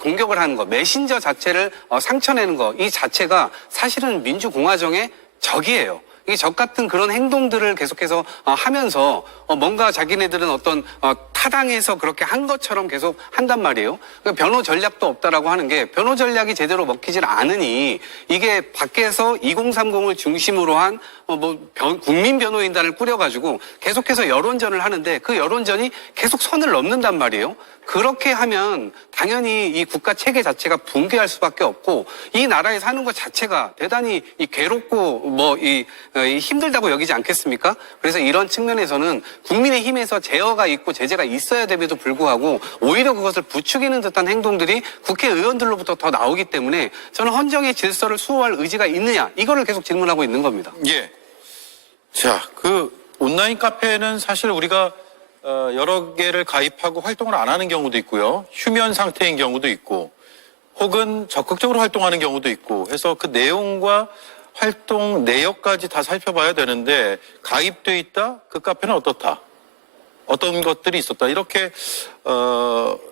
공격을 하는 거, 메신저 자체를 상처내는 거, 이 자체가 사실은 민주공화정의 적이에요. 이 적 같은 그런 행동들을 계속해서 하면서 뭔가 자기네들은 어떤 타당해서 그렇게 한 것처럼 계속 한단 말이에요. 변호 전략도 없다라고 하는 게 변호 전략이 제대로 먹히질 않으니 이게 밖에서 2030을 중심으로 한 국민 변호인단을 꾸려가지고 계속해서 여론전을 하는데 그 여론전이 계속 선을 넘는단 말이에요. 그렇게 하면 당연히 이 국가 체계 자체가 붕괴할 수밖에 없고 이 나라에 사는 것 자체가 대단히 괴롭고 힘들다고 여기지 않겠습니까? 그래서 이런 측면에서는 국민의힘에서 제어가 있고 제재가 있어야 됨에도 불구하고 오히려 그것을 부추기는 듯한 행동들이 국회의원들로부터 더 나오기 때문에 저는 헌정의 질서를 수호할 의지가 있느냐 이거를 계속 질문하고 있는 겁니다. 예. 자, 온라인 카페는 사실 우리가 여러 개를 가입하고 활동을 안 하는 경우도 있고요. 휴면 상태인 경우도 있고 혹은 적극적으로 활동하는 경우도 있고 해서 그 내용과 활동 내역까지 다 살펴봐야 되는데 가입돼 있다? 그 카페는 어떻다? 어떤 것들이 있었다? 이렇게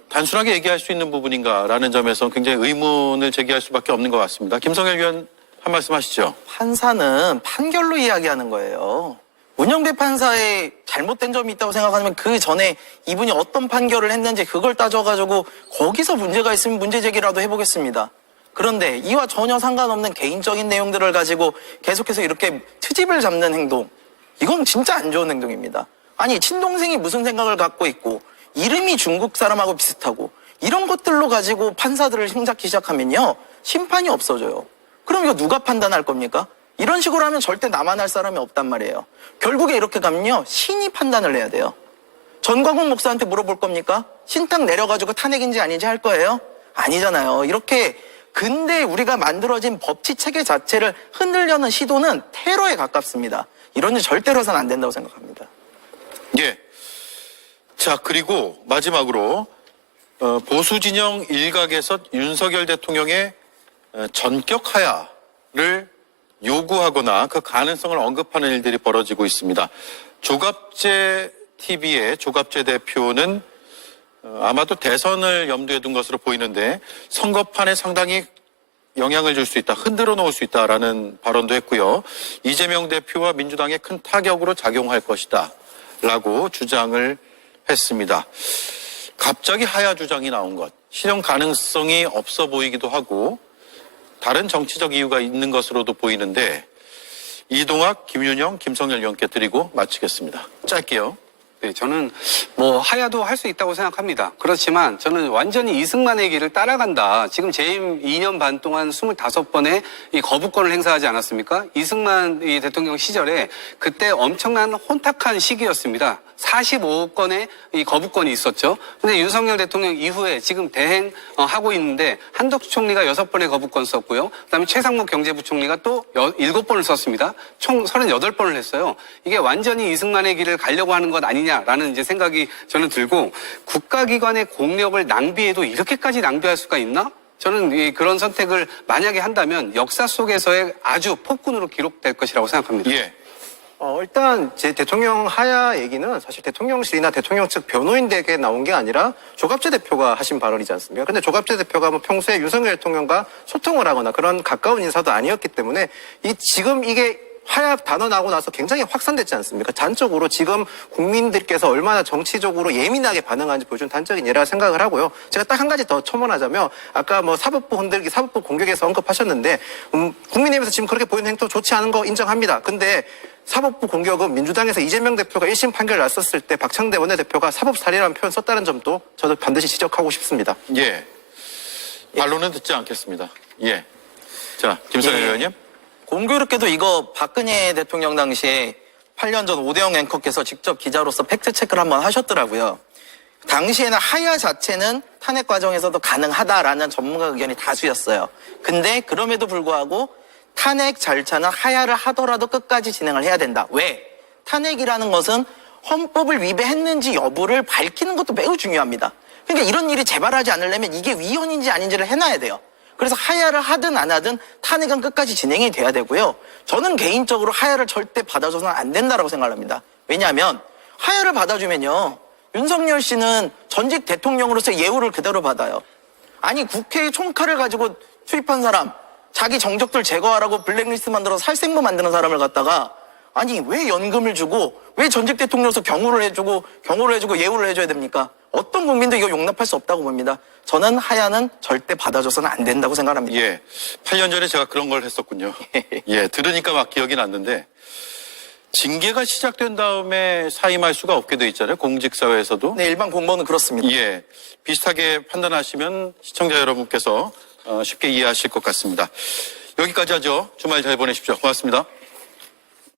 단순하게 얘기할 수 있는 부분인가라는 점에서 굉장히 의문을 제기할 수밖에 없는 것 같습니다. 김성열 의원 한 말씀 하시죠. 판사는 판결로 이야기하는 거예요. 문영배 판사의 잘못된 점이 있다고 생각하면 그 전에 이분이 어떤 판결을 했는지 그걸 따져가지고 거기서 문제가 있으면 문제 제기라도 해보겠습니다. 그런데 이와 전혀 상관없는 개인적인 내용들을 가지고 계속해서 이렇게 트집을 잡는 행동, 이건 진짜 안 좋은 행동입니다. 아니 친동생이 무슨 생각을 갖고 있고 이름이 중국 사람하고 비슷하고 이런 것들로 가지고 판사들을 흉잡기 시작하면요 심판이 없어져요. 그럼 이거 누가 판단할 겁니까? 이런 식으로 하면 절대 나만 할 사람이 없단 말이에요. 결국에 이렇게 가면요 신이 판단을 해야 돼요. 전광훈 목사한테 물어볼 겁니까? 신탁 내려가지고 탄핵인지 아닌지 할 거예요? 아니잖아요. 이렇게 근데 우리가 만들어진 법치 체계 자체를 흔들려는 시도는 테러에 가깝습니다. 이런 일 절대로 해서는 안 된다고 생각합니다. 예. 자, 그리고 마지막으로 보수 진영 일각에서 윤석열 대통령의 전격 하야를 요구하거나 그 가능성을 언급하는 일들이 벌어지고 있습니다. 조갑재 TV의 조갑재 대표는 아마도 대선을 염두에 둔 것으로 보이는데 선거판에 상당히 영향을 줄 수 있다, 흔들어 놓을 수 있다라는 발언도 했고요. 이재명 대표와 민주당에 큰 타격으로 작용할 것이다 라고 주장을 했습니다. 갑자기 하야 주장이 나온 것, 실현 가능성이 없어 보이기도 하고 다른 정치적 이유가 있는 것으로도 보이는데 이동학, 김윤영, 김성열 의원께 드리고 마치겠습니다. 짧게요. 네, 저는 뭐 하야도 할 수 있다고 생각합니다. 그렇지만 저는 완전히 이승만의 길을 따라간다. 지금 재임 2년 반 동안 25번의 이 거부권을 행사하지 않았습니까? 이승만 이 대통령 시절에 그때 엄청난 혼탁한 시기였습니다. 45건의 이 거부권이 있었죠. 근데 윤석열 대통령 이후에 지금 대행하고 있는데 한덕수 총리가 6번의 거부권 썼고요. 그다음에 최상목 경제부총리가 또 7번을 썼습니다. 총 38번을 했어요. 이게 완전히 이승만의 길을 가려고 하는 것 아니냐라는 이제 생각이 저는 들고 국가기관의 공력을 낭비해도 이렇게까지 낭비할 수가 있나? 저는 그런 선택을 만약에 한다면 역사 속에서의 아주 폭군으로 기록될 것이라고 생각합니다. 예. 일단 제 대통령 하야 얘기는 사실 대통령실이나 대통령 측 변호인에게 나온 게 아니라 조갑재 대표가 하신 발언이지 않습니까? 근데 조갑재 대표가 뭐 평소에 윤석열 대통령과 소통을 하거나 그런 가까운 인사도 아니었기 때문에 지금 이게 하야 단어 나오고 나서 굉장히 확산됐지 않습니까? 단적으로 지금 국민들께서 얼마나 정치적으로 예민하게 반응하는지 보여준 단적인 예라 생각을 하고요. 제가 딱 한 가지 더 첨언하자면 아까 뭐 사법부 흔들기, 사법부 공격에서 언급하셨는데 국민의힘에서 지금 그렇게 보이는 행동 좋지 않은 거 인정합니다. 근데 사법부 공격은 민주당에서 이재명 대표가 1심 판결을 났었을 때 박창대 원내대표가 사법살인이라는 표현 썼다는 점도 저도 반드시 지적하고 싶습니다. 예. 반론은 듣지 않겠습니다. 예. 자, 김성현 예. 의원님. 공교롭게도 이거 박근혜 대통령 당시에 8년 전 오대영 앵커께서 직접 기자로서 팩트체크를 한번 하셨더라고요. 당시에는 하야 자체는 탄핵 과정에서도 가능하다라는 전문가 의견이 다수였어요. 근데 그럼에도 불구하고 탄핵 절차는 하야를 하더라도 끝까지 진행을 해야 된다. 왜? 탄핵이라는 것은 헌법을 위배했는지 여부를 밝히는 것도 매우 중요합니다. 그러니까 이런 일이 재발하지 않으려면 이게 위헌인지 아닌지를 해놔야 돼요. 그래서 하야를 하든 안 하든 탄핵은 끝까지 진행이 돼야 되고요. 저는 개인적으로 하야를 절대 받아줘서는 안 된다라고 생각합니다. 왜냐하면 하야를 받아주면요. 윤석열 씨는 전직 대통령으로서 예우를 그대로 받아요. 아니 국회에 총칼을 가지고 투입한 사람, 자기 정적들 제거하라고 블랙리스트 만들어서 살생부 만드는 사람을 갖다가 아니 왜 연금을 주고 왜 전직 대통령으로서 경호를 해주고 예우를 해줘야 됩니까? 어떤 국민도 이거 용납할 수 없다고 봅니다. 저는 하야는 절대 받아줘서는 안 된다고 생각합니다. 예. 8년 전에 제가 그런 걸 했었군요. 예. 들으니까 막 기억이 났는데 징계가 시작된 다음에 사임할 수가 없게 돼 있잖아요. 공직사회에서도. 네, 일반 공무원은 그렇습니다. 예. 비슷하게 판단하시면 시청자 여러분께서 쉽게 이해하실 것 같습니다. 여기까지 하죠. 주말 잘 보내십시오. 고맙습니다.